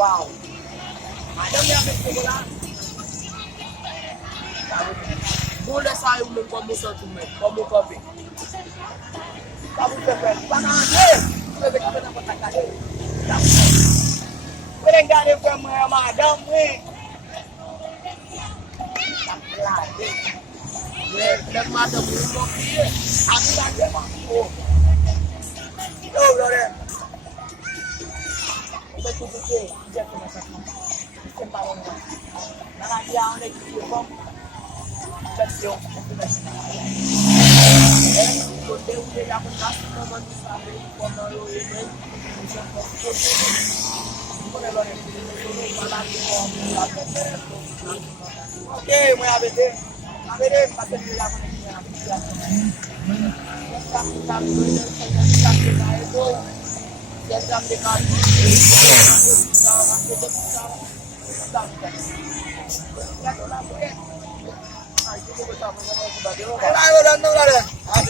Wow. Madam yang bola. Boleh saya ulun kamu satu mes, kamu kopi. Kamu pepe, mana ada? Pepe kamu nak pakai kade. Boleh enggak ada pepe madam ni? Tak lagi. Ye, dah madam umur dia. Aku lagi mampu. Yo, boleh. Betul betul, dia kena sakit. Sempalan. Nah, dia orang ni pun Versión internacional. Donde usted ya con las tomas de sabe cuando lo ven, oke, muy a ver, pasa que la